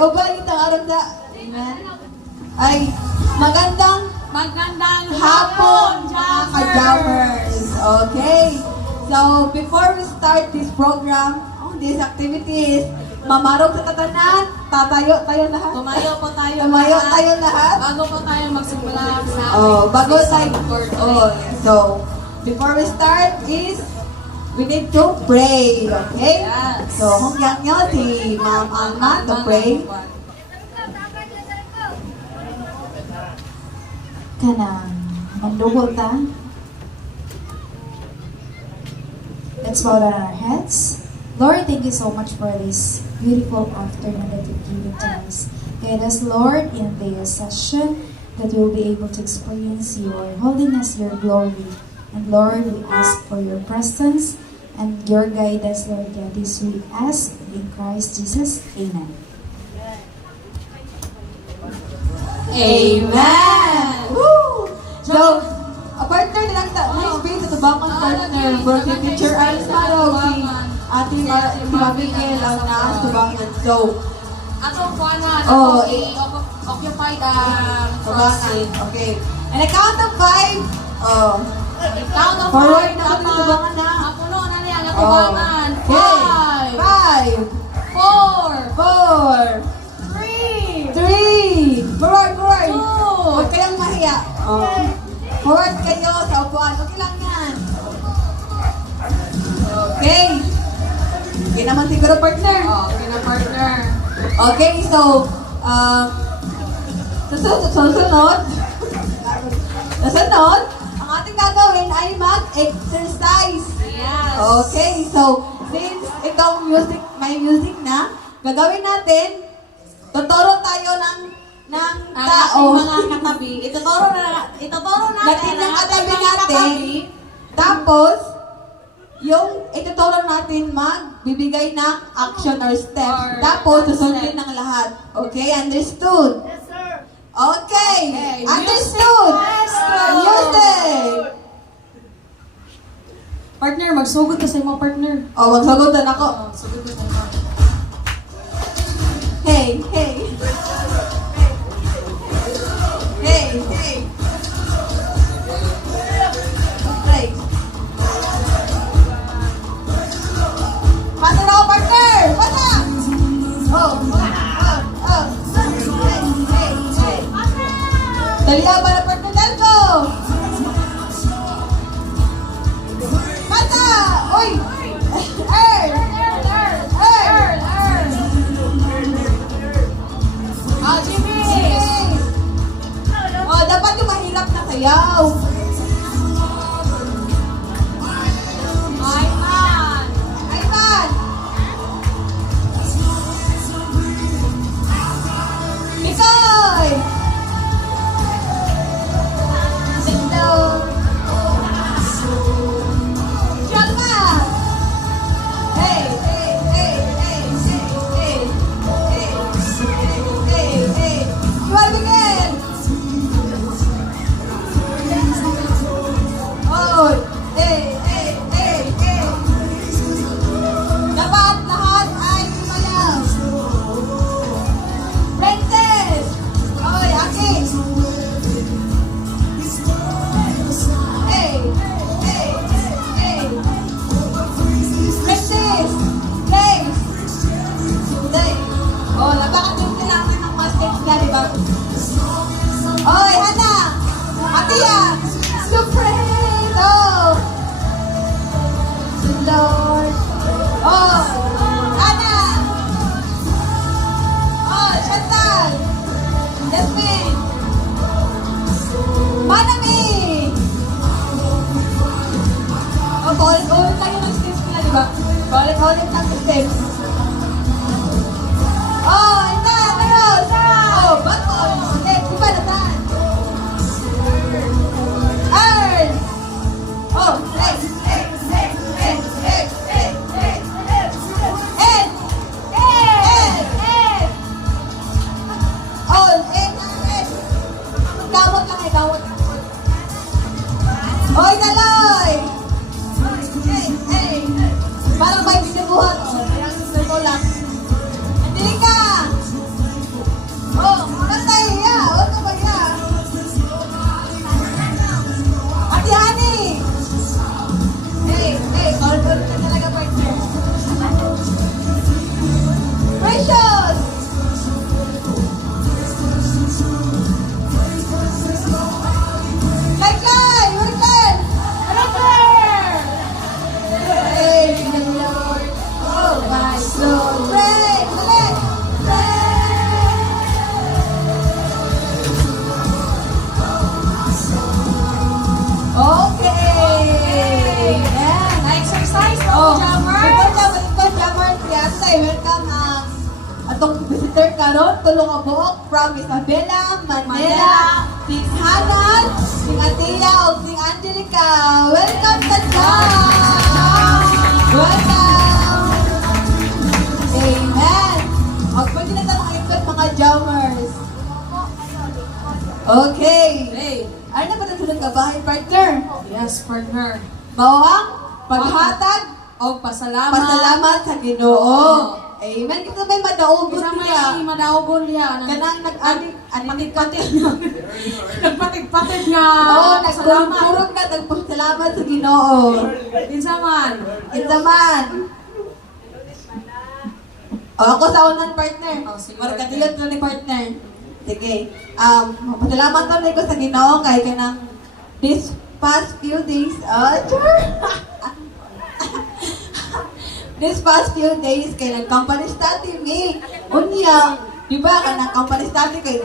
uba yung tangarap na. Amen. Ay, magandang hapon, mga ka-jammers. Okay. So, before we start this program, these activities, mamarog sa tatanan, tatayo tayo lahat. Tumayo po tayo. Tumayo tayo lahat. Bago po tayo magsimula sa bago tayo. So, before we start is, we need to pray, okay? Yes. So, hanggang nyo si Ma'am Alma to pray. Kanang mandugo ta. Let's bow down our heads. Lord, thank you so much for this beautiful afternoon that you've given to us. Guide us, Lord, in this session that we'll be able to experience your holiness, your glory. And Lord, we ask for your presence and your guidance, Lord God. This we ask in Christ Jesus. Amen. Amen! Woo! So, a partner na lang may space sa tabakang partner. Bro, si Teacher Alice Maraw, si Ate Mabigel ang naas tubangan. So, atong kuanan, Oh, occupy the tubangan. Okay. And a count of 5. Count of Forward 5 na kami sa tubangan na. Apuno na niya ang tubangan. 5, 4, 5, 4, 3, 3. Forward. 2. Huwag kayong mahiya. Forward kayo sa upuan. Okay lang yan. Okay. Okay naman siguro, partner. Okay na partner. Okay, so, Susunod, ang ating gagawin ay mag-exercise. Yes. Okay, so, since ikaw may music na, gagawin natin, tuturo tayo ng tao. Ang mga katabi. Ituturo natin Natin ng ang katabi ating mga natin. katabi. Tapos, yung ituturo natin magbibigay ng action or step. Or Tapos, susundin step. ng lahat. Okay, understood? Yes, sir. Okay, Okay, understood? Music! Partner, magsugod ka sa mga partner. Magsagutan ako. Magsugod ka sa mga. Hey. Okay. Pasa na ako, partner! Pasa! Hey. Dalihan ba na, partner? Dalgo! Pasa! Uy! Earl! Jimmy! Dapat yung mahirap na sayaw. Ayman! Ivan! Mikoy! Hello! Chalma! Hey! Juan Miguel! Oy! Dapat lahat ay sumayaw. Princess! Oy, Aki! Princess! Grace! Day! Napaka-simple natin ng mga steps niya, di ba? Oy, Hana! Atiya! Supreme! Lord! Hana! Chantal! Jasmine! Manami! Paulit-ulit tayo ng steps nila, di ba? Paulit-ulit ng steps. Bakol! Steps, di ba naman? Earn! Kamot. Hoy, Daloy! Parang may binubuhat. Sister Caron Tulungabuok from Isabela, Manila, Sing Hanan, Sing Atia, o Sing Angelica. Welcome sa dance! Welcome! Amen! O, pwede na tayo ikot mga jammers. Okay. Hey. Ano na ba na sunod ka bahay, partner? Yes, partner. Bawang paghatag O pasalamat. pasalamat sa Ginoo. Amen. Kita may madaogon Isa may niya. madaogon niya. Kanang nag-anig, Patig-patig niya. Nagpatig-patig niya. Oo, Salamat. nagkurog ka, nagpasalamat sa Ginoo. Insa man. Ito man. O, ako sa unang partner. Sige, Markadilot na ni partner. Sige. Pasalamat ko sa Ginoo kay kanang this past few days. This past few days kay nag-company study me. Unya, di ba ka nag-company study kay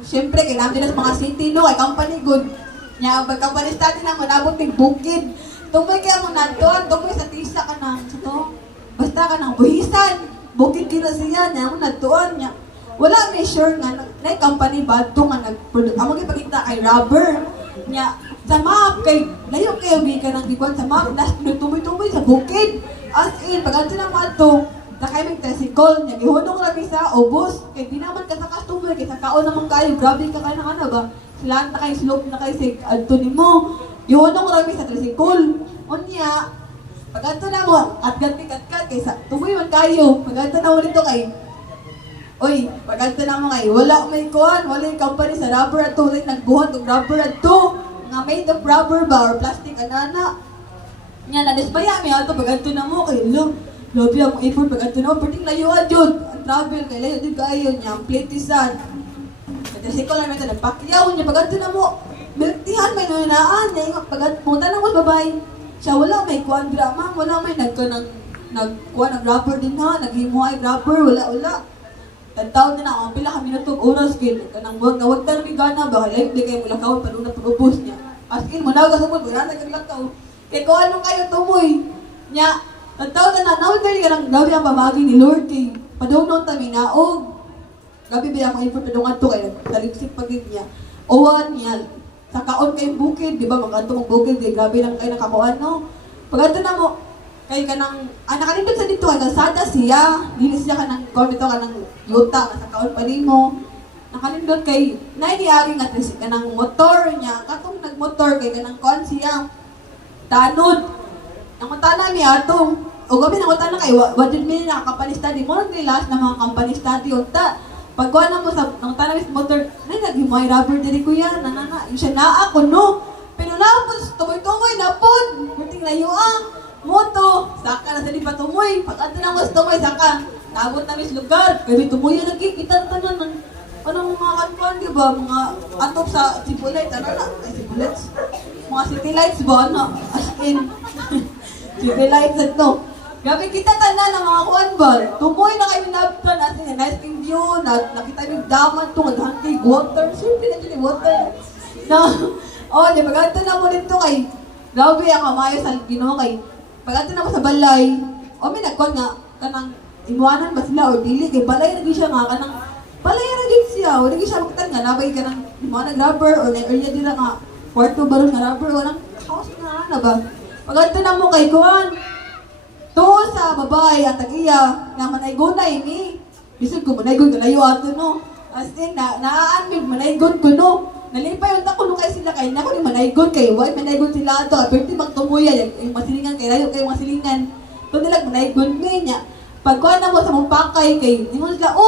syempre kay namin sa mga city no kay company good. Nya pag company study na manabot ning bukid. Tumoy kaya mo nandoon, tumoy sa tisa ka na sa to. Basta ka nang buhisan. Bukid kina siya nya mo nandoon nya. Wala may sure nga na company ba ito nga nag-produce. Amo gipakita kay rubber. Nya sa map kay layo kayo gi ka nang gikuan sa map nas tumoy-tumoy sa bukid. As in, pag anto ng mato, sakay may tricycle niya, gihunong lang sa obos, kay di naman ka sa customer, kay sa kaon naman kayo, grabe ka kayo na ba? Silaan na kayo, slope na kayo sa anto ni mo, gihunong lang sa tricycle. Unya, pag anto na mo, kat-kat, kay sa tumoy man kayo, pag anto na mo nito kay, oy, pag anto na mo kay, wala may kuhan, wala yung company sa rubber at to, like nagbuhat ng rubber at to, nga made of rubber ba, or plastic, anana, nga nadismaya mi ato pag adto na mo kay lobi ang effort pag adto na mo perting layuan jud ang travel kay layo jud kaayo niya ang plate isan kasi ko lang meto nagpakyaw niya pag adto na mo bertihan may nunaan niya pag punta na mo babay siya wala may kuan drama wala may nagkuan ng rubber din ha naghimuay rubber wala tantaw din na ang pila ka minuto oras kay kanang wag tar mi gana ba like di kay mula kaon padung na pag-ubos niya as in mo na gasubod wala na kaglakaw. Kaya kung ano kayo tumoy, niya, nagtawag na dali ka ng gabi ang pamagi ni Lord kay padunong kami naog. Gabi ba yung info padungan to kayo, taligsik pagig niya. Owan niya, sa kaon kayong bukid, di ba, mag-anto mong bukid, kay gabi lang kayo nakakuan, no? Pag-anto na mo, kay ka ng, nakalindot sa dito, kay kalsada siya, dinis siya ka ng, kung ito ka ng yuta, sa kaon pa rin mo. Nakalindot kay, nainiari nga ka ng motor niya, katong nagmotor kay ka ng kuan siya. Tanod. Nangutan mi atong. O gabi nangutan na kay wadid mi na company study mo nang nilas na mga company study unta. Pagkuha na mo sa nangutan mi sa motor, nay naghimay rubber diri kuya, nanana. Siya na ako no. Pero napos tumoy-tumoy na pod. Kunting layuang moto. Saka na sa di pa tumoy. Pag ato na mo sa tumoy saka naabot na mi sa lugar. Gabi tumoy lagi kita tanan ng anong mga kanpan, di ba? Mga atop sa Sibulay, ano na? Ay, Sibulets. Mga city lights ba? Ano? As in, city lights at no. Gabi kita tanan ng mga kuan ba? Tumoy na kayo nabtan as in, nice in view, nakita yung daman to, naghantig water. Siyempre na dyan water. No? Oh, di ba? Ganto na mo nito kay, grabe ang kamayo sa Ginoo kay, pag na mo sa balay, may nagkuhan nga, kanang, imuanan ba sila o dili, kay balay na siya nga, kanang, balay na din siya, wala siya makitan nga, nabay ka ng, imuanan rubber, o na-area din na nga, kwarto baron nga rubber, walang house na ba? Pag na mo kay kuhan, to sa babae at tagiya, nga manaygunay ni, bisag ko manaygon kalayo ato no, as in, naaan manaygon ko no, nalipay yung tako nung kayo sila kayo na ko ni manaygon kayo, why manaygon sila ato, aperti magtumuya, yung masilingan kayo, layo kayo masilingan, to nila manaygon niya, pagkuhan na mo sa mong pakay kayo, hindi mo sila,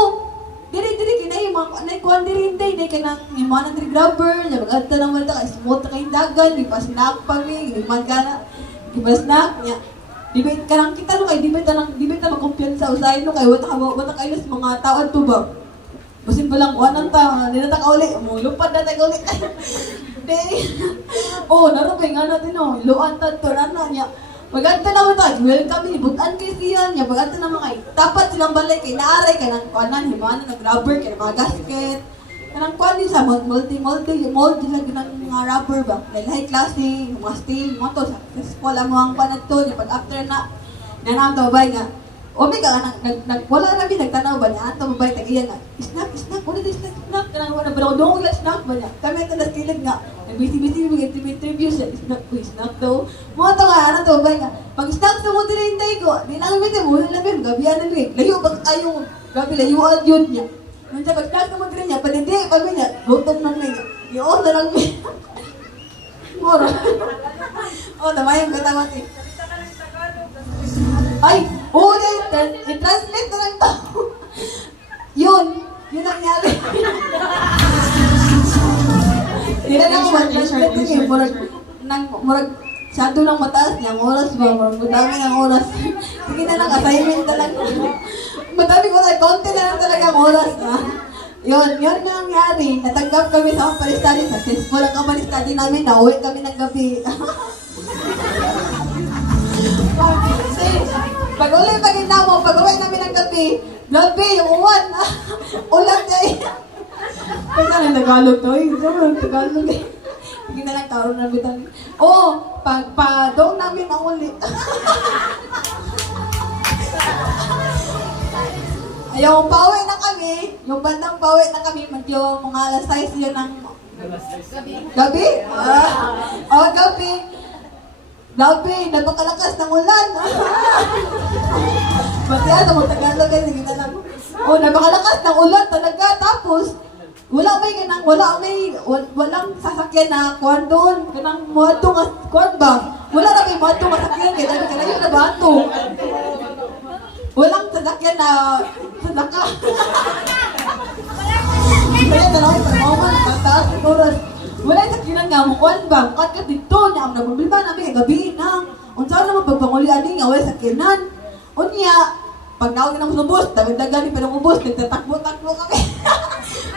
diri kinay mga kuan diri hindi kay nang imanan diri grabber nya maganta nang malta kay smooth kay dagan di pa snack pa mi di man kana di ba snack nya di ba kanang kita no kay di ba magkumpiyansa usahay no kay wata kayo sa mga tao to ba basin pa lang kuan ta nila ta kauli mo lupad na ta kauli di naro kay nga natin no luan ta to na nya Pagkanta naman tayo, welcome ni bukan kay siya niya, pagkanta naman kay, tapat silang balay kay naaray, kay nang kuanan, himanan, nag-rubber, kay mga gasket, kanang kuan din sa mold sila ng mga rubber ba, high classy, mga steel, mga to, sa school ang mga kuan na to, niya, pag after na, nanam to, babay nga, Omega, wala namin nagtanaw ba niya? Ato mabay, tagiyan nga, snack, ulit snack, kanang wala ba doon lang snack ba niya? Kami ito naskilid nga, nagbisi-bisi mga interview siya, snack daw. Mga ito nga, ano to, mabay nga, pag snack sa mo din hintay ko, di lang namin ito, muna namin, gabihan namin, layo ba kayo, gabi layuan yun niya. Nung siya, pag snack sa mo din niya, patindi, pag niya, gutom nang niya, yun na lang niya. Mura. Oh, tama yung katawa eh. Ay, i-translate na lang ito. Yun ang nangyari. Hindi na ako mag-translate yun eh. Murag, shadow lang mataas niyang oras ba? Murag, madami ng oras. Sige na lang, assignment na lang. Madami ko na, konti na lang talaga ang oras na. Yun ang nangyari. Natanggap kami sa company study. Successful ang company study namin. Nauwi kami ng gabi. Pag-uwi namin ng gabi, yung uwan. Ulan niya eh. Kaya na Tagalog to. Tagalog eh. Hindi na lang karoon na bitang. Oo, pag-dong namin ang uli. Yung pauwi na kami, yung bandang pauwi na kami, medyo mga alas 6 yun ng gabi. Gabi, napakalakas ng ulan. Pati ano, mag-Tagalog ay sige na lang. Napakalakas ng ulan talaga. Tapos, walang sasakyan na kuwan doon. Kanang muadto nga kuwan ba? Wala na may muadto nga sasakyan. Kaya kalayo na ba ito? Walang sasakyan na sasaka. Kaya tanawin, pag-maman, nakataas ng oras. Wala yung sakinan nga mo, kuwan ba? Kat ka dito niya, ang nabubilba namin, gabi na. Unsa naman pagpangulian niya, wala sakinan. Unya, pag nawag ng ubos, dagdag-dagan pa ng ubos, nagtatakbo-takbo kami.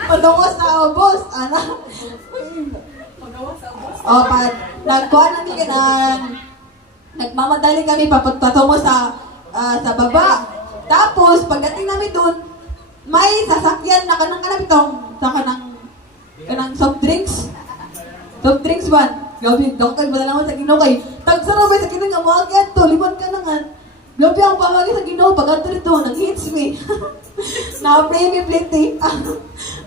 Pagdawas sa ubos, anak. Pag nagkuhan namin ka nagmamadali kami, patungo sa baba. Tapos, pagdating namin doon, may sasakyan na kanang soft drinks. Soft drinks man. Gabi, doktor ba na naman sa Ginoo kay tagsara ba sa Ginoo nga mo agad to, limon ka na nga. Gabi ang pamagi sa Ginoo pag ato nito, nag-hits me. Na-pray me plenty.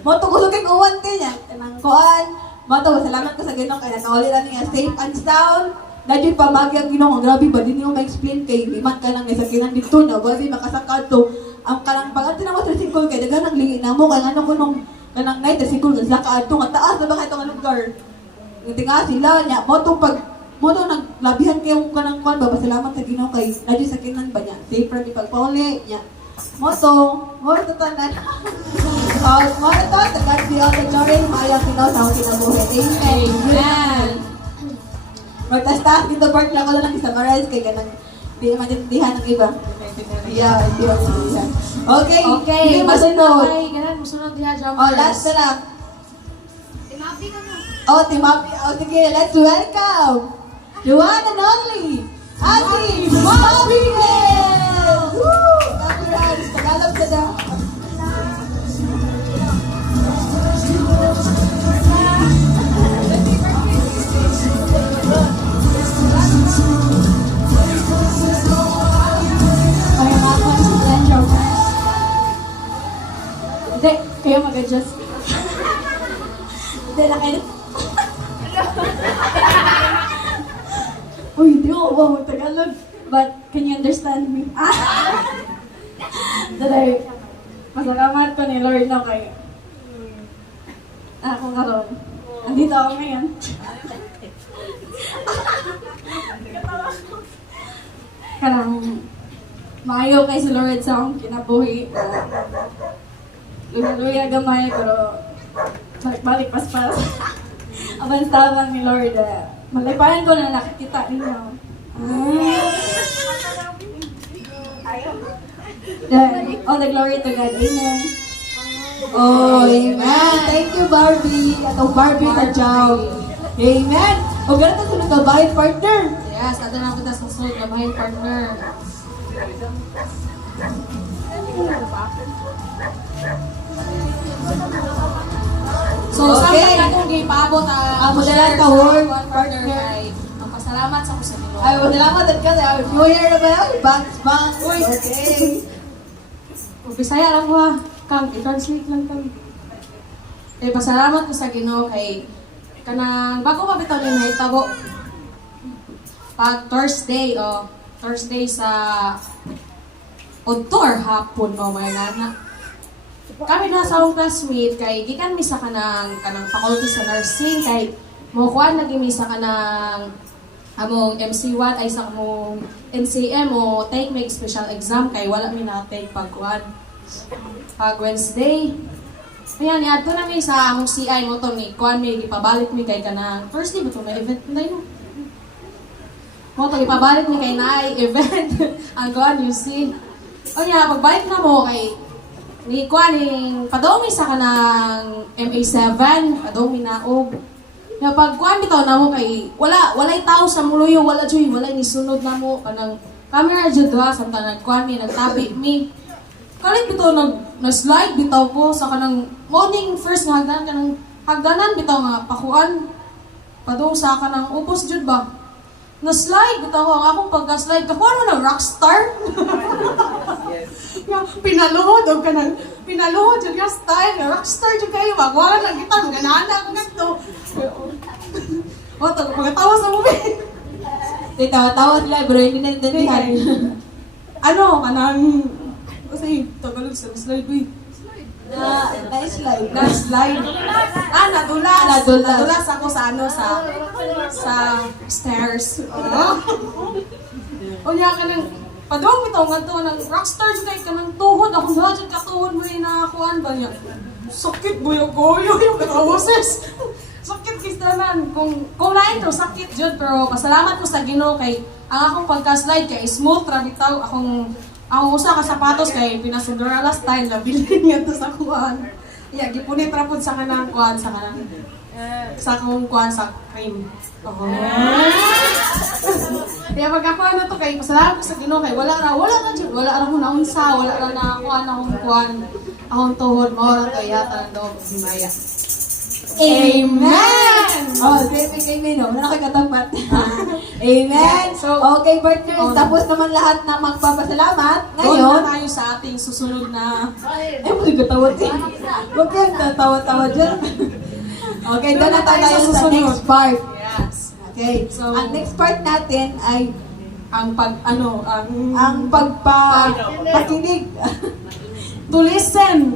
Mo to kusog kay uwan niya. Kanang kuan. Mo to salamat ko sa Ginoo kay nakauli ra niya safe and sound. Nadyo pamagi ang Ginoo, grabe ba din niyo ma-explain kay liman ka lang sa kinan dito na bali makasakad to. Ang kanang pag na mo sa singkol kay dagan ang lingi na mo kay ano ko nung kanang night sa singkol sa saka adto nga taas na ba kay tong lugar. Ngiti nga sila niya mo to naglabihan kayo kanang kuan ba salamat sa Ginoo kay nadyo sa kinan ba niya. Safe ra ni pagpauli niya. Mo to tanan. Mo to sa God be all the glory maya Ginoo sa akong kinabuhi. Amen. Magtastas dito part lang ko lang i-summarize kay ganang di maintindihan ng iba. Yeah, hindi ako maintindihan. Okay, masunod. Masunod diha, jumpers. Last na lang. Timapi. Sige, let's welcome the one and only Ate Mapi Mel! Woo! Copyrights, Tagalog na daw. Hindi, kayo mag-adjust. Hindi na kayo. Uy, hindi ko wow, Tagalog. But, can you understand me? Dali, masalamat ko ni Lord na kayo. Ako karon. Andito ako ngayon. Karang maayo kay si Lord sa akong kinabuhi. Luya-luya gamay, pero balik-balik paspas. Abanstaban ni Lord. Malipayan ko na nakikita ninyo. All the glory to God. Amen. Amen. Thank you, Barbie. Atong Barbie sa job. Amen. O ganito sa nagkabayan partner. Yes, ato na kita sa susunod na bahay partner. So, Okay. sa mga kong gipaabot Amo na lang ka, word partner. ang pasalamat Salamat sa kusa Ginoo. Ay, salamat at kasi. New Year na ba yan? Bangs. Uy. Okay. Bisaya lang ko ha. Kang, i-translate lang kang. Pasalamat ko sa Ginoo kay kanang bago pa bitaw ni nahitabo. Pag Thursday sa Odtor hapon mo may nana. Kami na sa akong classmate kay gikan mi sa kanang faculty sa nursing kay mo kuan nagimisa kanang among MC1 ay sa among NCM o take make special exam kay wala mi na take pag kuan pag Wednesday. Ayan, niadto na mi sa among CI mo to ni kuan mi gipabalik mi kay kanang Thursday ba to may event nday no. Mo to gipabalik mi kay naay event ang kuan you see. O niya pagbalik na mo kay ni kuan ning padong mi sa kanang MA7 padong mi naog. Na pag kuan bitaw na mo kay walay tao sa muluyo wala ni sunod na mo kanang camera jud ha samtang nagkuan mi nagtabi mi. Kalit bitaw nag-slide bitaw ko sa kanang morning first nga hagdanan bitaw nga pakuan padung sa kanang upos jud ba. Na-slide bitaw ko ang akong pagka-slide kakuan mo na rockstar. Nga pinaluhod og kanang pinaluhod jud nga style nga rockstar jud kayo ba wala lang kita ganana ko ngadto. O to pagtawa sa movie. Tawa-tawa sila, bro. Hindi na intindihan. Ano kanang kasi tagalog sa slide boy. Na-slide. Na-slide. Nadulas. Nadulas ako sa stairs. O niya ka nang, padong ito nga to, ng rockstar dyan kayo ka ng tuhod. Ako na dyan katuhod mo rin nakakuan ba niya. Sakit mo yung goyo, yung katawoses. Sakit kistanan. Kung lain to, sakit dyan. Pero pasalamat ko sa Ginoo kay ang akong pagka-slide kay smooth, rabitaw. Akong usa ka sapatos kay pinasundurala style na bilhin niya to sa kuan. Yeah, gipunit ra pud sa kanang kuan sa kanang sa akong kuan sa cream. Oh. Kaya pag ako ano to kay pasalamat ko sa Ginoo kay wala ra ko na unsa, wala ra na kuan akong tuhod mo ra to yata do himaya. Amen! Oh, kay Mino. Wala nakakatapat. Amen! So, okay, partners. Tapos naman lahat na magpapasalamat. Ngayon, Ngayon, tayo sa ating susunod na ay, mo nagkatawa din. Huwag kayong tatawa-tawa dyan. Okay, doon na tayo sa susunod. next part. Yes. Okay, So, ang next part natin ay ang ang pagpakinig. to listen.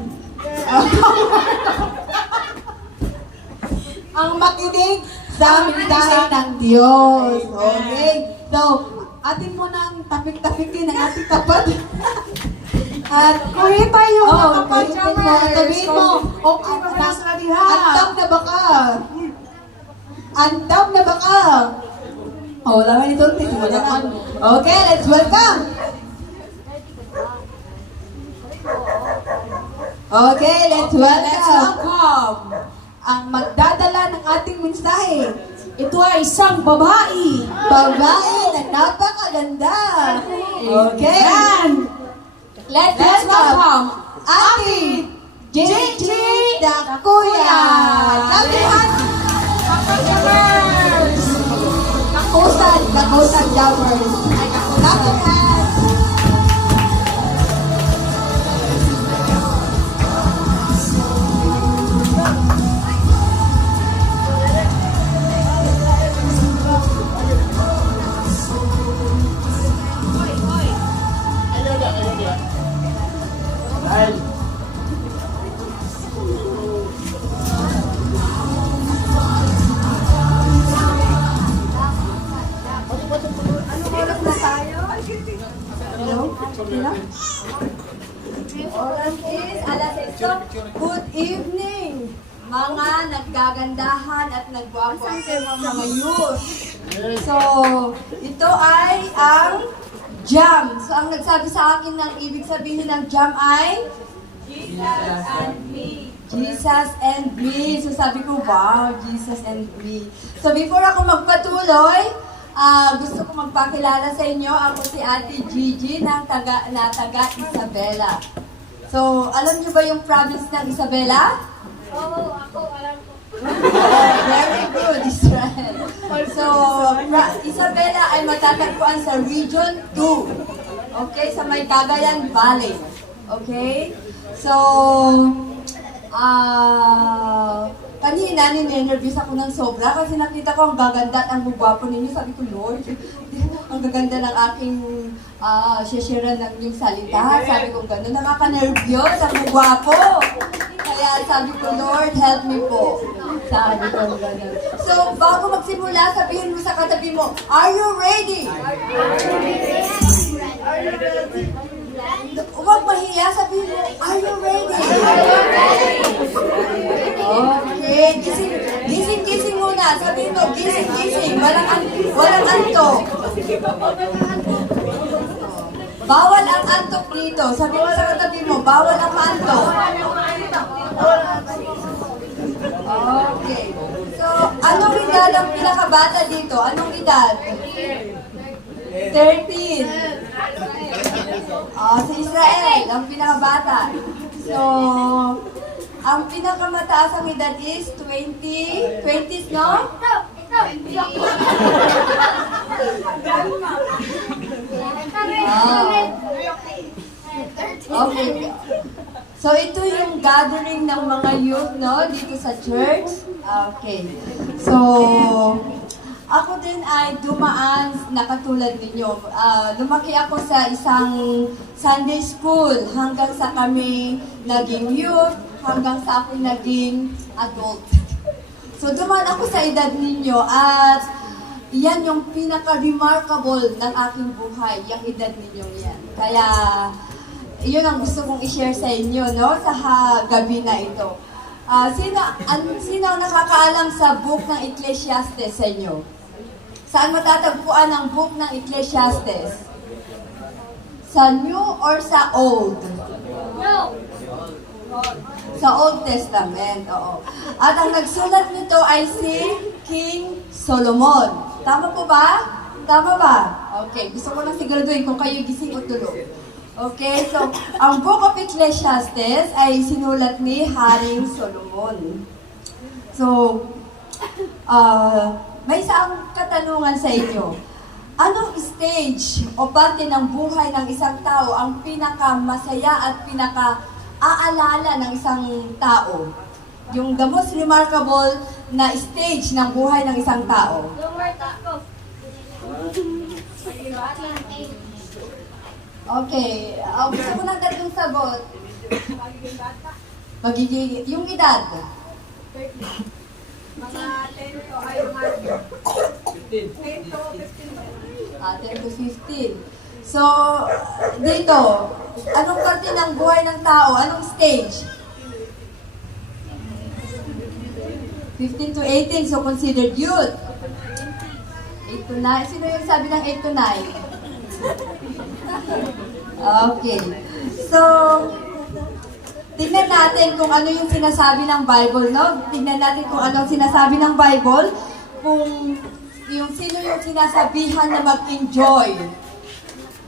Ang makinig sa mensahe ng Diyos. Okay? So, atin mo nang tapik-tapikin ang ating tapat. At Kuya tayo, mga oh, kapag-jammers. sabihin mo, Okay ba na sila diha? andam na ba ka? Andam na ba ka? Oh, wala nga nito. Wala na. Okay, let's welcome. Okay, let's Let's welcome welcome. ang magdadala ng ating mensahe. Ito ay isang babae. Babae na napakaganda. Okay. Yan. Let's Let's welcome welcome Ate JJ JJ Dakuya. Labihan. Kapag-jammers. Dakusan Jammers. Labihan. Oras is alas 8. Good evening, mga naggagandahan at nagwapuan mga youth. So, ito ay ang jam. So, ang nagsabi sa akin ng ibig sabihin ng jam ay Jesus and me. Jesus and me. So, sabi ko, wow, Jesus and me. So, before ako magpatuloy, gusto ko magpakilala sa inyo. Ako si Ate Gigi ng taga Isabela. So, alam niyo ba yung province ng Isabela? Oo, ako alam ko. Very good, Israel. So, Isabela ay matatagpuan sa Region 2. Okay, sa may Cagayan Valley. Okay? So, kanina, nine-nervous ako ng sobra kasi nakita ko ang gaganda at ang gugwapo ninyo. Sabi ko, Lord, ang gaganda ng aking share ng yung salita. Sabi ko, gano'n, nakaka-nervyos, ang gugwapo. Kaya sabi ko, Lord, help me po. Sabi ko, gano'n. So, bago magsimula, sabihin mo sa katabi mo, are you ready? Huwag mahiya, sabihin mo, are you ready? Okay, gising muna. Sabihin mo, gising. Walang antok. Bawal ang antok dito. Sabihin mo sa katabi mo, bawal ang antok. Okay. So, anong edad ang pinakabata dito? Anong edad? 13. Si Israel, ang pinakabata. So, ang pinakamataas ang edad is 20. 20s, no? Okay. So, ito yung gathering ng mga youth, no? Dito sa church. Okay. So, ako din ay dumaan na katulad ninyo. Lumaki ako sa isang Sunday school hanggang sa kami naging youth, hanggang sa ako naging adult. So dumaan ako sa edad ninyo at yan yung pinaka-remarkable ng aking buhay, yung edad ninyo yan. Kaya yun ang gusto kong i-share sa inyo, no? Sa gabi na ito. Sino ang nakakaalam sa book ng Ecclesiastes sa inyo? Saan matatagpuan ang book ng Ecclesiastes? Sa New or sa Old? No. Sa Old Testament, oo. At ang nagsulat nito ay si King Solomon. Tama po ba? Tama ba? Okay, gusto ko lang siguraduhin kung kayo gising o tulog. Okay, so ang book of Ecclesiastes ay sinulat ni Haring Solomon. So, may isang katanungan sa inyo. Anong stage o parte ng buhay ng isang tao ang pinakamasaya at pinaka-aalala ng isang tao? Yung the most remarkable na stage ng buhay ng isang tao. Okay. Gusto ko ng tatlong sagot. Magiging, yung edad. Mga 10 to ay mga 10 to 15. 10 to 15. So, dito, anong parte ng buhay ng tao? Anong stage? 15 to 18, so considered youth. 8 to 9. Sino yung sabi ng 8 to 9? Okay. So, tignan natin kung ano yung sinasabi ng Bible, no? Tignan natin kung ano yung sinasabi ng Bible, kung yung sino yung sinasabihan na mag-enjoy.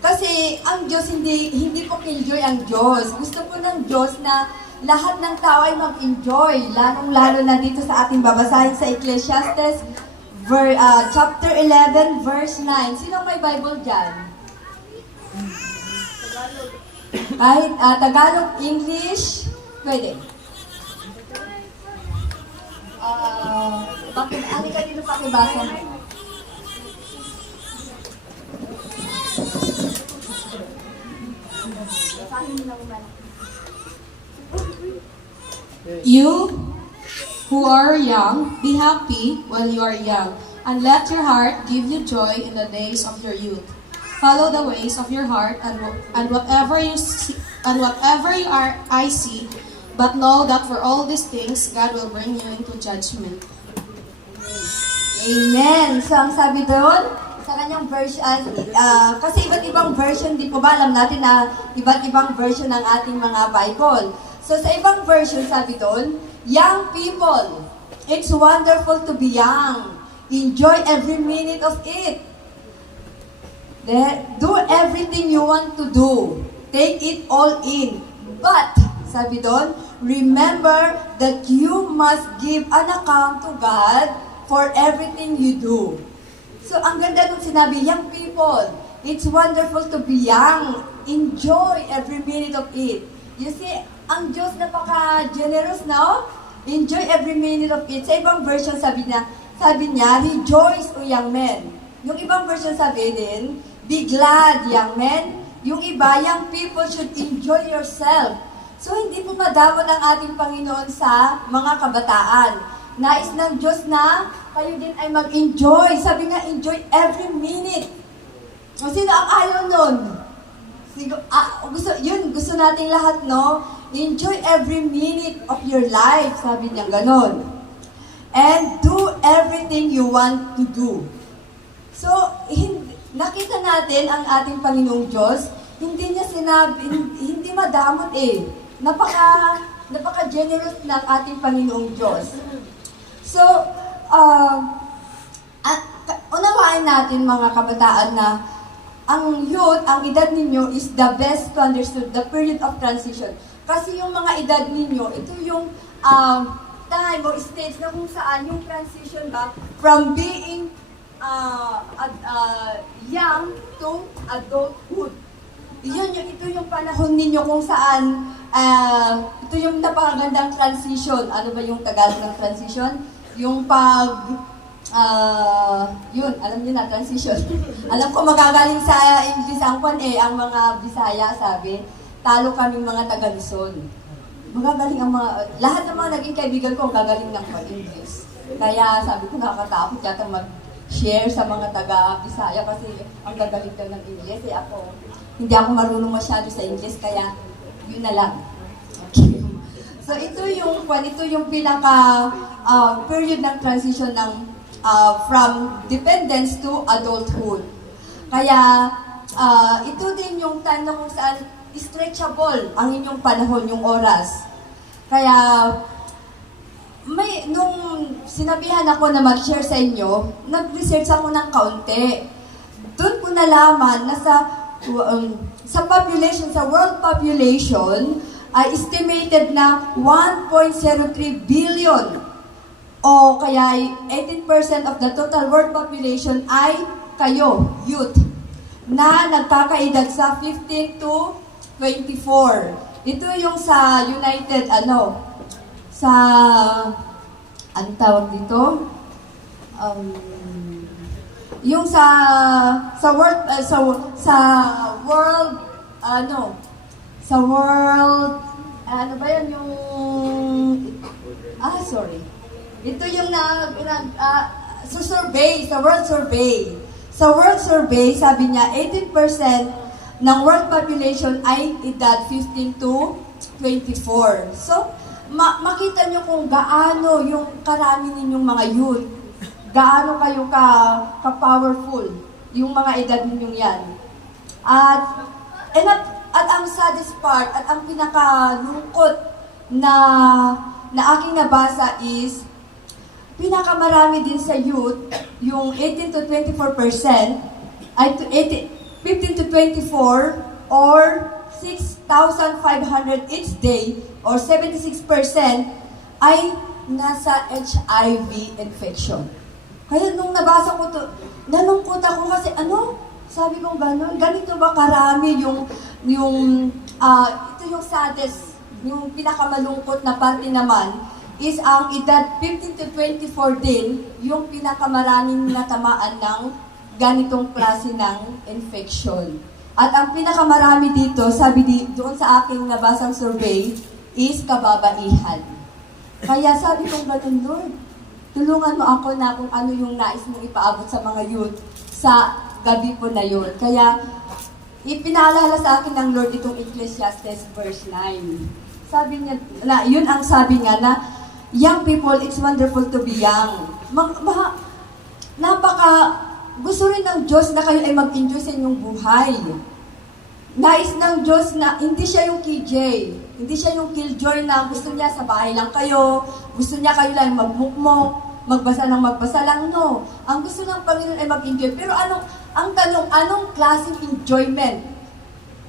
Kasi ang Diyos, hindi po enjoy ang Diyos. Gusto po ng Diyos na lahat ng tao ay mag-enjoy, lalong-lalo na dito sa ating babasahin sa Ecclesiastes, chapter 11, verse 9. Sino may Bible dyan? Kahit Tagalog, English, pwede. Ano ka dito pakibasa mo? You who are young, be happy while you are young, and let your heart give you joy in the days of your youth. Follow the ways of your heart, and whatever you see, I see, but know that for all these things, God will bring you into judgment. Amen. So, ang sabi doon, sa kanyang version, kasi iba't ibang version, di po ba alam natin na iba't ibang version ng ating mga Bible. So, sa ibang version, sabi doon, young people, it's wonderful to be young. Enjoy every minute of it. Do everything you want to do. Take it all in. But, Sabi doon, remember that you must give an account to God for everything you do. So, ang ganda nung sinabi, young people, it's wonderful to be young. Enjoy every minute of it. You see, ang Diyos napaka-generous, no? Enjoy every minute of it. Sa ibang version, sabi niya, rejoice, O young men. Yung ibang version sabi din, be glad, young men. Yung iba, young people should enjoy yourself. So, hindi po madamot ang ating Panginoon sa mga kabataan. Nais ng Diyos na kayo din ay mag-enjoy. Sabi nga, enjoy every minute. O sino ang ayaw nun? Gusto nating lahat, no? Enjoy every minute of your life. Sabi niya ganon. And do everything you want to do. So, nakita natin ang ating Panginoong Diyos, hindi niya sinabi, hindi madamot eh. Napaka-generous ng ating Panginoong Diyos. So, unawain natin mga kabataan na ang youth, ang edad ninyo is the best to understand the period of transition. Kasi yung mga edad ninyo, ito yung time o stage na kung saan yung transition ba from being young to adulthood. Ito yung panahon ninyo kung saan ito yung napakagandang transition. Ano ba yung Tagalog ng transition? Yung alam niyo na, transition. Alam ko magagaling sa English ang mga Bisaya sabi, talo kaming mga taga Luzon. Magagaling ang lahat ng mga naging kaibigan ko gagaling ng English. Kaya sabi ko nakakatakot yata mag-share sa mga taga Bisaya kasi ang gagaling daw ng English. Hindi ako marunong masyado sa English, kaya yun na lang. Okay. So ito yung pinaka period ng transition ng from dependence to adulthood. Kaya ito din yung time na kung saan stretchable ang inyong panahon, yung oras. Kaya nung sinabihan ako na mag-share sa inyo, nag-research ako ng kaunti. Doon ko nalaman na sa population, sa world population, ay estimated na 1.03 billion o kaya 18% of the total world population ay kayo, youth, na nagkakaedad sa 15 to 24. Ito yung sa United, anong tawag dito? Yung sa world, ano ba yan yung, sorry. Ito yung survey, sa world survey. Sa world survey, sabi niya, 18% ng world population ay edad 15 to 24. So, makita niyo kung gaano yung karami ninyong mga youth. Gaano kayo ka-powerful yung mga edad ninyong yan. At ang saddest part, at ang pinakalungkot na aking nabasa is, pinakamarami din sa youth, yung 18 to 24%, ay 15 to 24, or 6,500 each day, or 76%, ay nasa HIV infection. Kaya nung nabasa ko to, nalungkot ako kasi sabi kong gano'n, ganito ba karami ito yung saddest, yung pinakamalungkot na parte naman, is ang edad 15 to 24 din, yung pinakamaraming natamaan ng ganitong klase ng infection. At ang pinakamarami dito, doon sa aking nabasang survey, is kababaihan. Kaya sabi kong gano'n, Lord, tulungan mo ako na kung ano yung nais mong ipaabot sa mga youth sa gabi po na yun. Kaya, ipinaalala sa akin ng Lord itong Ecclesiastes verse 9. Sabi niya, yun ang sabi niya na, young people, it's wonderful to be young. Gusto rin ng Diyos na kayo ay mag-enjoy sa inyong buhay. Nais ng Diyos na hindi siya yung KJ, hindi siya yung killjoy na gusto niya sa bahay lang kayo, gusto niya kayo lang magmukmok, magbasa lang, no. Ang gusto ng Panginoon ay mag-enjoy. Pero ang tanong, anong klaseng enjoyment?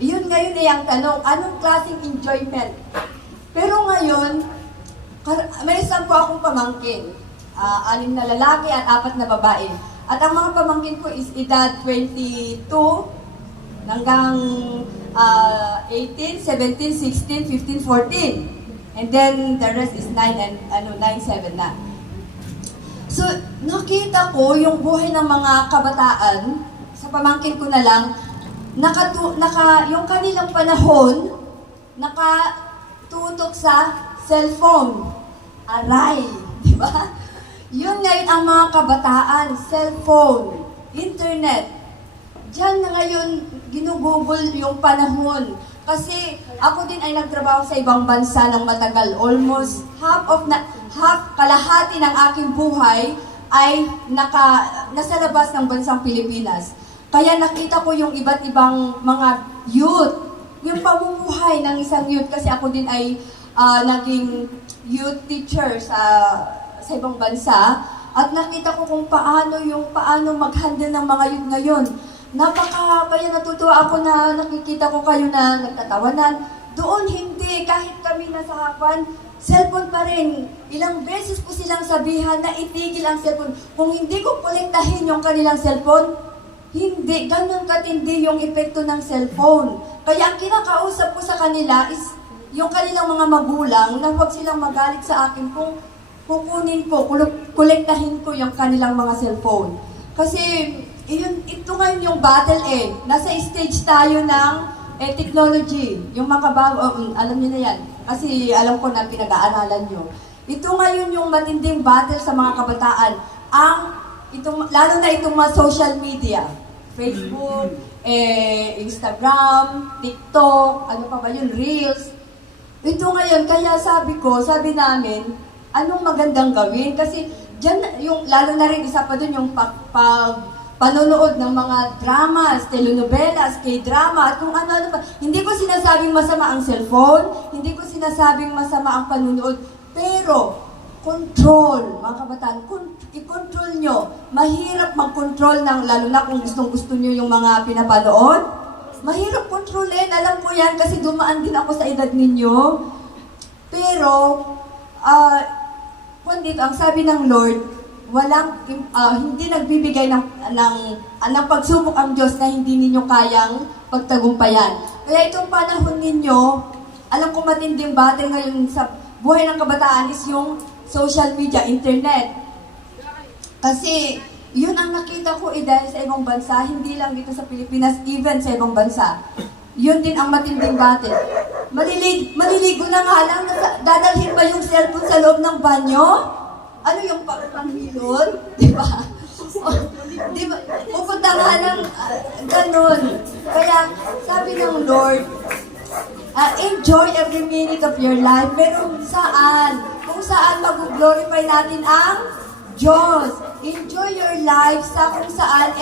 Yun ngayon ay ang tanong, anong klaseng enjoyment? Pero ngayon, may isang po akong pamangkin. 6 na lalaki at 4 na babae. At ang mga pamangkin ko is edad 22 hanggang 18, 17, 16, 15, 14. And then the rest is 9 and 9, 7 na. So, nakita ko yung buhay ng mga kabataan, sa pamangkin ko na lang, yung kanilang panahon, nakatutok sa cellphone. Aray, di ba? Yun ngayon ang mga kabataan, cellphone, internet. Diyan na ngayon ginugugol yung panahon. Kasi ako din ay nagtrabaho sa ibang bansa ng matagal. Almost kalahati ng aking buhay ay nasa labas ng bansang Pilipinas. Kaya nakita ko yung iba't ibang mga youth, yung pamumuhay ng isang youth. Kasi ako din ay naging youth teacher sa ibang bansa. At nakita ko kung paano mag-handle ng mga youth ngayon. Kaya natutuwa ako na nakikita ko kayo na nagtatawanan. Doon hindi, kahit kami nasa harapan, cellphone pa rin. Ilang beses ko silang sabihan na itigil ang cellphone. Kung hindi ko kolektahin yung kanilang cellphone, hindi, ganun katindi yung epekto ng cellphone. Kaya ang kinakausap ko sa kanila is yung kanilang mga magulang na huwag silang magalit sa akin kung kukunin ko, kolektahin ko yung kanilang mga cellphone. Kasi ito ngayon yung battle Nasa stage tayo ng technology. Yung makabago, alam niyo na yan. Kasi alam ko na pinag-aaralan nyo. Ito ngayon yung matinding battle sa mga kabataan. Lalo na itong mga social media. Facebook, Instagram, TikTok, ano pa ba yun, Reels. Ito ngayon, kaya sabi namin, anong magandang gawin? Kasi dyan, lalo na rin isa pa dun yung panonood ng mga dramas, telenovelas, K-drama, at kung ano-ano pa. Hindi ko sinasabing masama ang cellphone, hindi ko sinasabing masama ang panonood, pero control, mga kabataan, i-control nyo. Mahirap mag-control lalo na kung gustong-gusto nyo yung mga pinapanood. Mahirap kontrolin, alam ko yan kasi dumaan din ako sa edad ninyo. Pero, dito, ang sabi ng Lord, hindi nagbibigay ng pagsubok ang Diyos na hindi ninyo kayang pagtagumpayan. Kaya itong panahon ninyo, alam ko matinding battle ngayon sa buhay ng kabataan is yung social media, internet. Kasi yun ang nakita ko dahil sa ibang bansa, hindi lang dito sa Pilipinas, even sa ibang bansa. Yun din ang matinding battle. Maliligo na nga lang, dadalhin ba yung cellphone sa loob ng banyo? Ano yung pagpanghilod? Di ba? Di ba? Pupunta nga ng ganun. Kaya sabi ng Lord, enjoy every minute of your life. Pero kung saan mag-glorify natin ang Diyos. Enjoy your life sa kung saan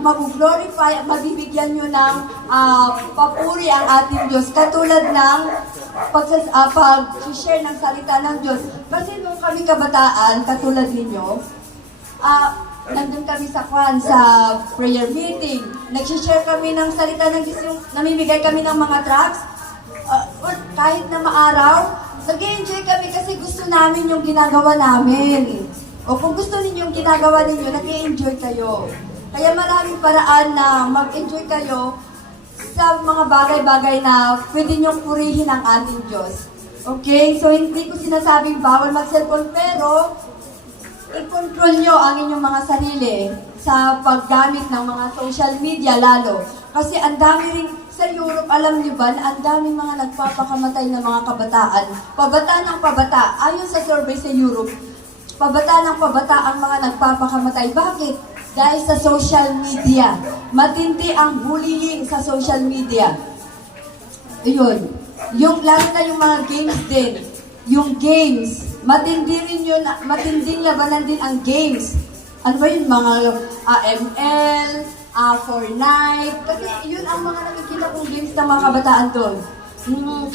mag-glorify at mabibigyan nyo ng papuri ang ating Diyos. Katulad ng pag-share ng salita ng Diyos. Kasi nung kami kabataan, katulad ninyo, nandun kami sa prayer meeting. Nag-share kami ng salita ng Diyos, yung namimigay kami ng mga tracts. Kahit na maaraw, nag-enjoy kami kasi gusto namin yung ginagawa namin. O kung gusto ninyo yung ginagawa ninyo, nag-enjoy kayo. Kaya maraming paraan na mag-enjoy kayo sa mga bagay-bagay na pwede nyong purihin ang ating Diyos. Okay? So, hindi ko sinasabing bawal mag-cellphone, pero i-control nyo ang inyong mga sarili sa paggamit ng mga social media lalo. Kasi ang dami rin sa Europe, alam niyo ba, na ang daming mga nagpapakamatay na mga kabataan. Pabata ng pabata. Ayon sa survey sa Europe, pabata ng pabata ang mga nagpapakamatay. Bakit? Dahil sa social media. Matindi ang bullying sa social media. Yun. Lalo na yung mga games din. Yung games. Matindi rin yun. Matinding labanan din ang games. Ano ba yun? Mga ML, Fortnite. Kasi yun ang mga nakikita kong games ng mga kabataan doon.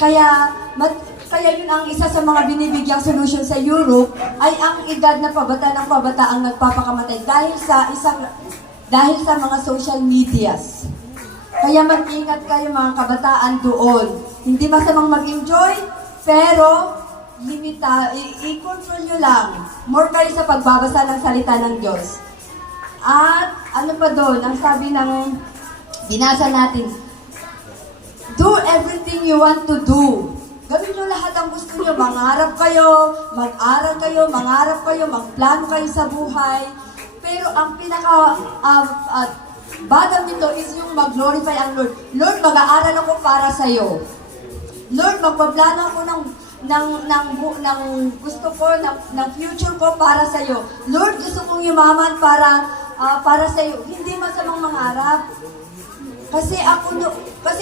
Kaya yun ang isa sa mga binibigyang solution sa Europe ay ang edad na pabata ng pabata ang nagpapakamatay dahil sa mga social medias. Kaya mag-ingat kayo mga kabataan doon. hindi masamang mag-enjoy, pero i-control nyo lang. More kayo sa pagbabasa ng salita ng Diyos. At ano pa doon, ang sabi ng binasa natin, do everything you want to do. Gawin nyo lahat ang gusto nyo. Mangarap kayo, mag-aral kayo, magplano kayo sa buhay. Pero ang pinaka bottom nito is yung mag-glorify ang Lord. Lord, mag-aaral ako para sa'yo. Lord, magpaplano ako ng gusto ko, ng future ko para sa'yo. Lord, gusto kong yumaman para sa'yo. Hindi masamang mangarap. Kasi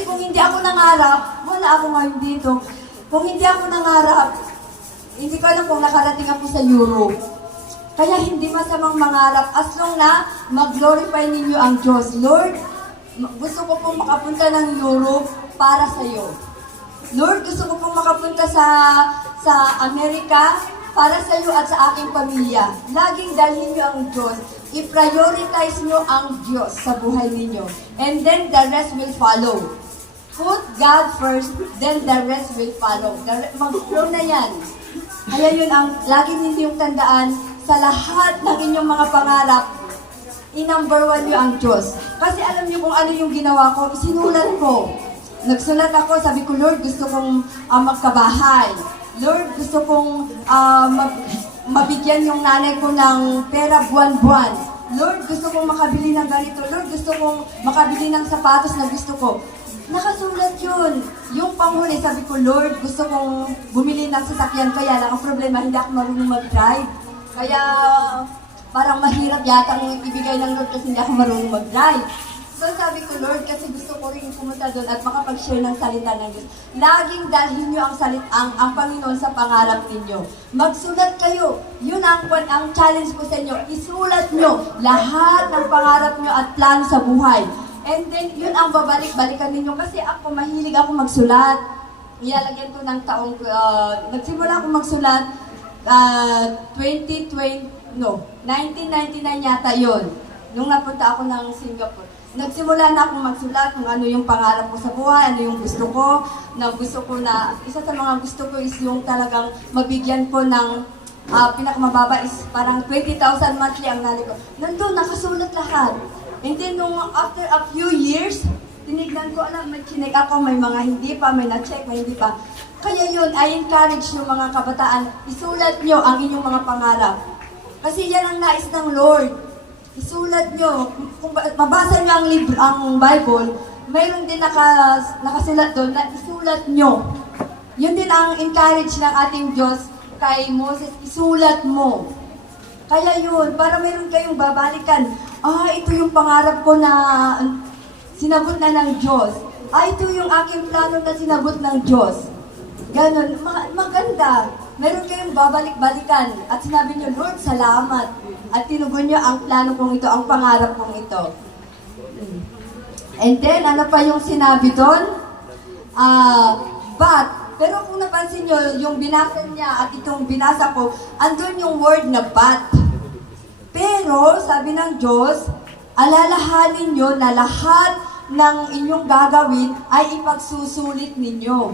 kung hindi ako nangarap, wala ako ngayon dito. Kung hindi ako nangarap, hindi ko alam kung nakarating ako sa Europe. Kaya hindi masamang mangarap as long na mag-glorify ninyo ang Diyos. Lord, gusto ko pong makapunta ng Europe para sa iyo. Lord, gusto ko pong makapunta sa Amerika para sa iyo at sa aking pamilya. Laging dalhin niyo ang Diyos. I-prioritize niyo ang Diyos sa buhay ninyo. And then the rest will follow. Put God first, then the rest will follow. Mag-flow na yan. Kaya yun ang lagi ninyong tandaan, sa lahat ng inyong mga pangarap, i-number 1 niyo ang Diyos. Kasi alam niyo kung ano yung ginawa ko, sinulat ko. Nagsulat ako, sabi ko, Lord, gusto kong magkabahay. Lord, gusto kong mabigyan yung nanay ko ng pera buwan-buwan. Lord, gusto kong makabili ng ganito. Lord, gusto kong makabili ng sapatos na gusto ko. Nakasulat yun. Yung panghuli, sabi ko, Lord, gusto kong bumili ng sasakyan. Kaya lang, ang problema, hindi ako marunong mag-drive. Kaya parang mahirap yata ang ibigay ng Lord kasi hindi ako marunong mag-drive. So sabi ko, Lord, kasi gusto ko rin pumunta doon at makapag-share ng salita ng Diyos. Laging dalhin nyo ang Panginoon sa pangarap ninyo. Magsulat kayo. Yun ang challenge ko sa inyo. Isulat nyo lahat ng pangarap nyo at plano sa buhay. And then, yun ang babalik-balikan ninyo. Kasi ako, mahilig ako magsulat. Ilalagyan ko ng taong, nagsimula ako magsulat, 1999 yata yun. Nung napunta ako ng Singapore. Nagsimula na akong magsulat kung ano yung pangarap ko sa buhay, ano yung gusto ko, isa sa mga gusto ko is yung talagang mabigyan ko ng pinakamababa is parang 20,000 monthly ang nanay ko. Nandun, nakasulat lahat. And then, after a few years, tinignan ko, may chinek ako, may mga hindi pa, may na-check, may hindi pa. Kaya yun, I encourage yung mga kabataan, isulat nyo ang inyong mga pangarap. Kasi yan ang nais ng Lord. Isulat nyo. Kung mabasa nyo ang Bible, mayroon din nakasulat doon na isulat nyo. Yun din ang encourage ng ating Diyos kay Moses, isulat mo. Kaya yun, para mayroon kayong babalikan, ito yung pangarap ko na sinabot na ng Diyos. Ito yung aking plano na sinabot ng Diyos. Ganon, maganda. Meron kayong babalik-balikan at sinabi niyo, Lord, salamat. At tinugon niyo ang plano kong ito, ang pangarap kong ito. And then, ano pa yung sinabi doon? But, pero kung napansin niyo, yung binasa niya at itong binasa ko, andun yung word na but. Pero, sabi ng Diyos, alalahanin niyo na lahat ng inyong gagawin ay ipagsusulit ninyo.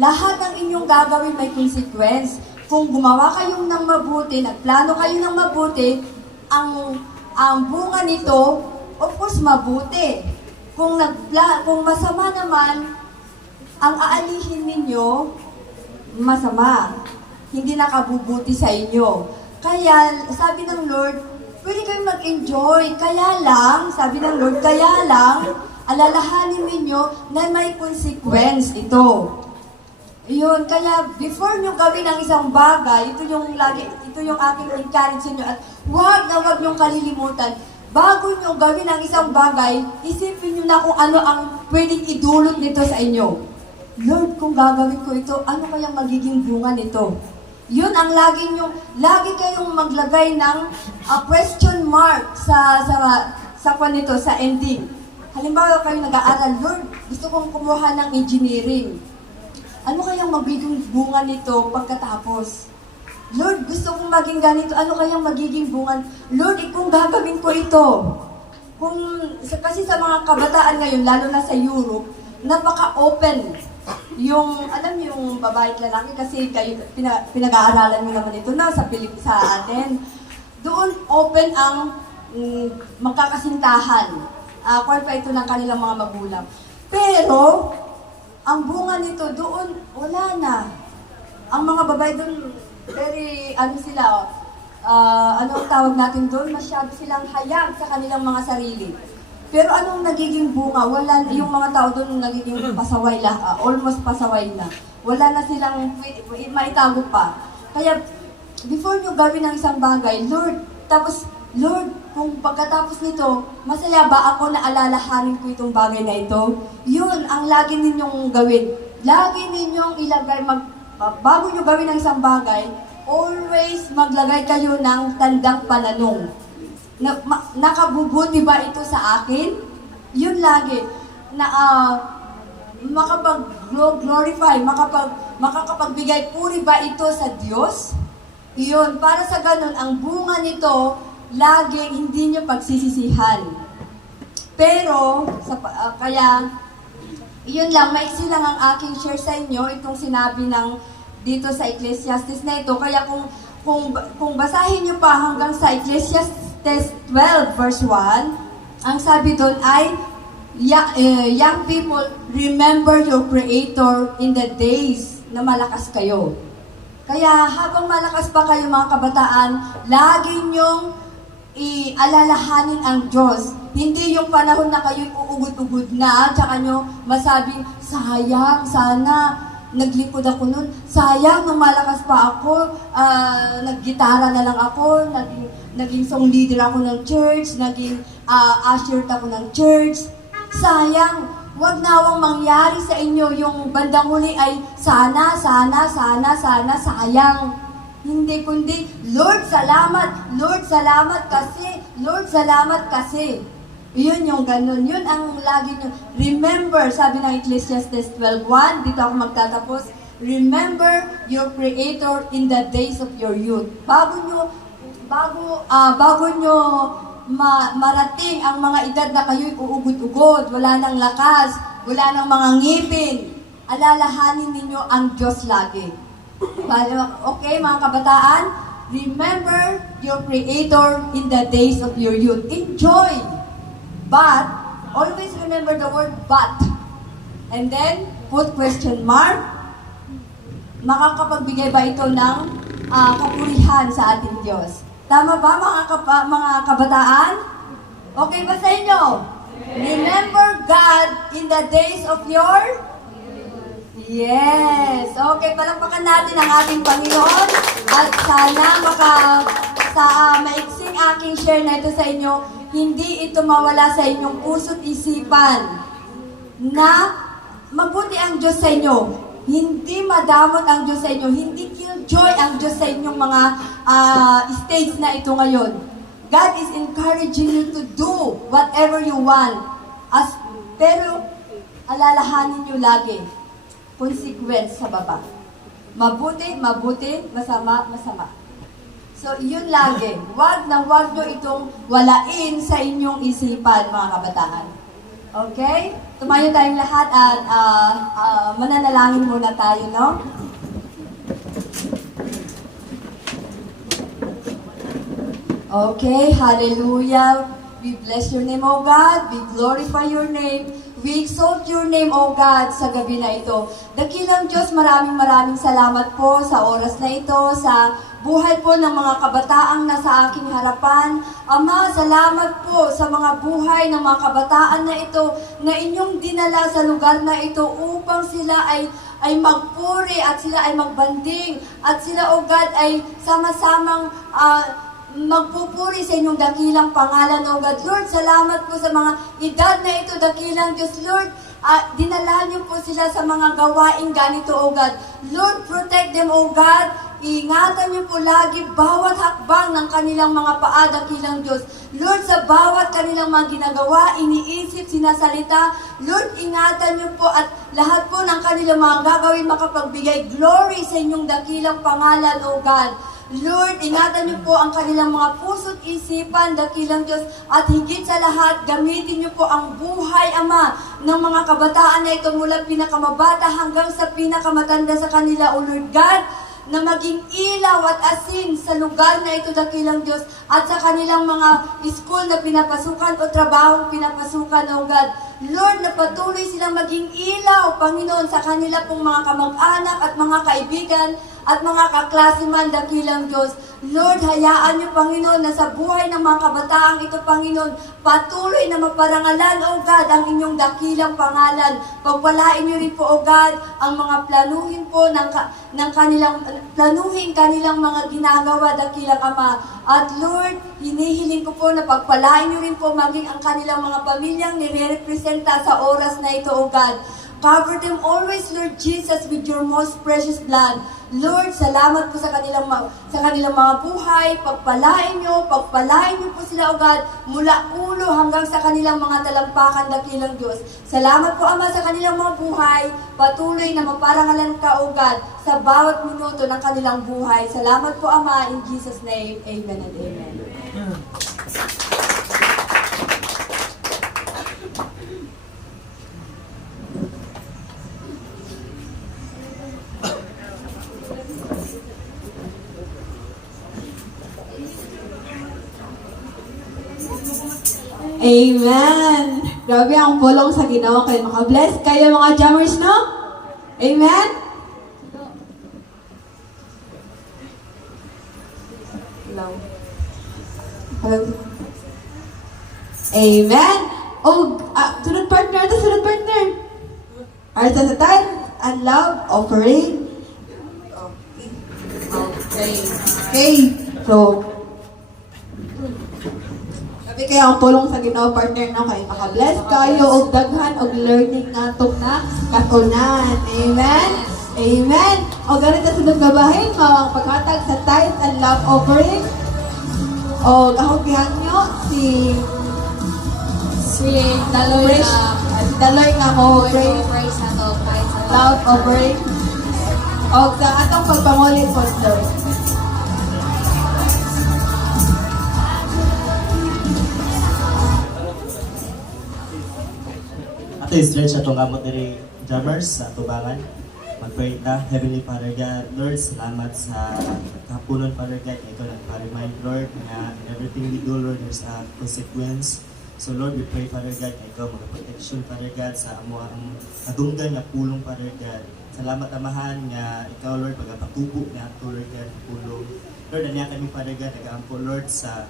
Lahat ng inyong gagawin may consequence. Kung gumawa kayong ng mabuti, nagplano kayo ng mabuti, ang bunga nito, of course, mabuti. Kung masama naman, ang aalihin ninyo, masama. Hindi nakabubuti sa inyo. Kaya, sabi ng Lord, pwede kayong mag-enjoy. Kaya lang, sabi ng Lord, alalahanin ninyo na may consequence ito. Yun, kaya before nyo gawin ang isang bagay, ito yung aking encourage sa inyo at huwag nyo kalilimutan. Bago nyo gawin ang isang bagay, isipin nyo na kung ano ang pwedeng idulot nito sa inyo. Lord, kung gagawin ko ito, ano kayang magiging bunga nito? Yun ang lagi kayong maglagay ng question mark sa nito, sa ending. Halimbawa kayo nag-aaral, Lord, gusto kong kumuha ng engineering. Ano kayang magiging bunga nito pagkatapos? Lord, gusto kong maging ganito. Ano kayang magiging bunga? Lord, kung gagawin ko ito. Kasi sa mga kabataan ngayon, lalo na sa Europe, napaka-open. yung, alam niyo yung babae at lalaki kasi kayo, pinag-aaralan niyo naman ito na sa sa atin. Doon open ang magkakasintahan. Kwento pa ito ng kanilang mga magulang. Pero, ang bunga nito doon, wala na. Ang mga babae doon, very, ano sila, ano ang tawag natin doon? Masyado silang hayag sa kanilang mga sarili. Pero anong nagiging bunga? Wala, yung mga tao doon nagiging pasaway la, almost pasaway na. Wala na silang maitago pa. Kaya, before nyo gawin ang isang bagay, Lord, tapos, Lord, kung pagkatapos nito, masaya ba ako na alalahanin ko itong bagay na ito? Yun ang lagi ninyong gawin. Lagi ninyong ilagay, bago nyo gawin ang isang bagay, always maglagay kayo ng tandang pananong. Nakabubuti ba ito sa akin? Yun lagi. Na makapag-glorify, makakapagbigay puri ba ito sa Diyos? Yun, para sa ganun, ang bunga nito, lagi hindi nyo pagsisisihan. Pero, kaya, yun lang, maiksi lang ang aking share sa inyo, itong sinabi ng dito sa Ecclesiastes na ito. Kaya kung basahin nyo pa hanggang sa Ecclesiastes 12 verse 1, ang sabi doon ay, young people, remember your Creator in the days na malakas kayo. Kaya habang malakas pa kayo mga kabataan, lagi nyong ialalahanin ang Diyos. Hindi yung panahon na kayo'y uugod-ugod na, tsaka nyo masabing, sayang, sana, naglingkod ako nun. Sayang, nung malakas pa ako, naggitara na lang ako, naging song leader ako ng church, naging usher ako ng church. Sayang, wag nawang mangyari sa inyo yung bandang huli ay sana, sayang. Hindi kundi, Lord, salamat kasi, Lord, salamat kasi. Yun yung ganun. Yun ang lagi nyo. Remember, sabi ng Ecclesiastes 12:1, dito ako magtatapos, remember your Creator in the days of your youth. Bago nyo marating ang mga edad na kayo'y uugod-ugod, wala nang lakas, wala nang mga ngipin, alalahanin ninyo ang Diyos lagi. Okay, mga kabataan? Remember your Creator in the days of your youth. Enjoy! But, always remember the word but. And then, put question mark. Makakapagbigay ba ito ng kapurihan sa ating Diyos? Tama ba mga kabataan? Okay ba sa inyo? Remember God in the days of your... Yes! Okay, palakpakan natin ang ating Panginoon at sana maiksing aking share na ito sa inyo, hindi ito mawala sa inyong puso't isipan na mabuti ang Diyos sa inyo. Hindi madamot ang Diyos sa inyo. Hindi killjoy ang Diyos sa inyong mga stage na ito ngayon. God is encouraging you to do whatever you want. Pero, alalahanin nyo lagi, consequence sa baba. Mabuti, masama. So, yun lagi. Wag nyo itong walain sa inyong isipan, mga kabataan. Okay? Tumayo tayong lahat at mananalangin muna tayo, no? Okay, hallelujah. We bless your name, O God. We glorify your name. We exalt your name, O God, sa gabi na ito. Dakilang Diyos, maraming salamat po sa oras na ito, sa buhay po ng mga kabataang nasa aking harapan. Ama, salamat po sa mga buhay ng mga kabataan na ito na inyong dinala sa lugar na ito upang sila ay magpuri at sila ay magbanding at sila, O God, ay sama-samang magpupuri sa inyong dakilang pangalan, O God. Lord, salamat po sa mga edad na ito, dakilang Diyos, Lord. Dinala niyo po sila sa mga gawain ganito, O God. Lord, protect them, O God. Ingatan niyo po lagi bawat hakbang ng kanilang mga paa, dakilang Diyos. Lord, sa bawat kanilang mga ginagawa, iniisip, sinasalita, Lord, ingatan niyo po at lahat po ng kanilang mga gagawin makapagbigay glory sa inyong dakilang pangalan, O God. Lord, ingatan niyo po ang kanilang mga puso't isipan, dakilang Diyos, at higit sa lahat, gamitin niyo po ang buhay, Ama, ng mga kabataan na ito mula pinakamabata hanggang sa pinakamatanda sa kanila, O Lord God, na maging ilaw at asin sa lugar na ito, dakilang Diyos, at sa kanilang mga school na pinapasukan o trabahong pinapasukan, O God. Lord, na patuloy silang maging ilaw, Panginoon, sa kanila pong mga kamag-anak at mga kaibigan at mga kaklase man, dakilang Diyos. Lord, hayaan niyo, Panginoon, na sa buhay ng mga kabataang ito, Panginoon, patuloy na maparangalan, O God, ang inyong dakilang pangalan. Pagpalain niyo rin po, O God, ang mga planuhin po ng kanilang mga ginagawa, dakilang Ama. At Lord, hinihiling ko po na pagpalain niyo rin po maging ang kanilang mga pamilyang nire-representa sa oras na ito, O God. Cover them always, Lord Jesus, with your most precious blood. Lord, salamat po sa kanilang mga buhay. Pagpalain niyo po sila, O God, mula ulo hanggang sa kanilang mga talampakan, dakilang Diyos. Salamat po, Ama, sa kanilang mga buhay. Patuloy na maparangalan ka, O God, sa bawat minuto ng kanilang buhay. Salamat po, Ama, in Jesus' name. Amen and amen. Amen! Grabe ang pulong sa ginawa kayo. Makabless kayo mga jammers, no? Amen? Amen! Sunod partner. Arts sa time and love offering. Okay. So, sabi kaya ang pulong sa Ginoo partner na kay makabless kayo og daghan og learning natok na katunan. Amen. Amen. O ganito sa babahin mo ang paghatag sa tithe and love offering. O kahugihan nyo si Daloy Daloy nga mo pray praise na to, praise na to. love offering. O sa atong pagpangulit po Lord. Ato stretch atong amot diri jammers sa tubangan. Mag-pray ta, Heavenly Father God, Lord, salamat sa kapunon, Father God. Ito nagpa-remind, Lord, na in everything we do, Lord, there's a consequence. So Lord, we pray, Father God, na ikaw mag-protection, Father God, sa amo ang kadunggan nga pulong, Father God. Salamat, Amahan, nga ikaw, Lord, pagpatubo na ito, Lord God, pulong. Lord, aniya kami, Father God, nag-aampo, Lord, sa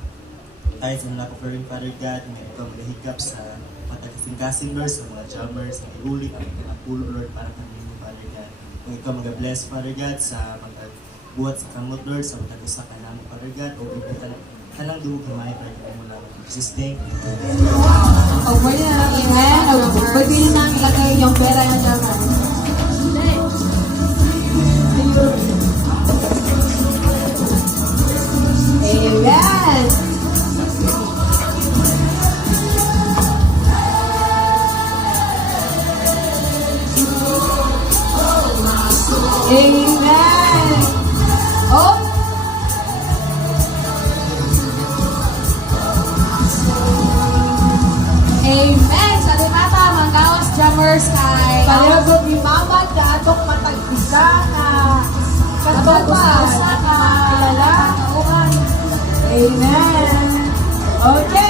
tayo sa mga offering, Father God, nga ikaw mag-higap sa patag-kasing-kasing, Lord, sa mga jammers, na iulit ang mga pulo, Lord, para kami, Father God. Kung ikaw mag-bless, Father God, sa mag-buhat sa kamot, Lord, sa matag-usa ka namin, Father God, o ibitan kanang dugo kamay, Father God, mula mag-existing. O pwede na lang amen. O pwede na lang ilagay yung pera yung jammers. Amen. Amen. Oh. Amen! Sa limata, manggawas jammers kay Palibot ni Mama sa atong matag-isa na katuban. sa Kilala. Amen. Okay.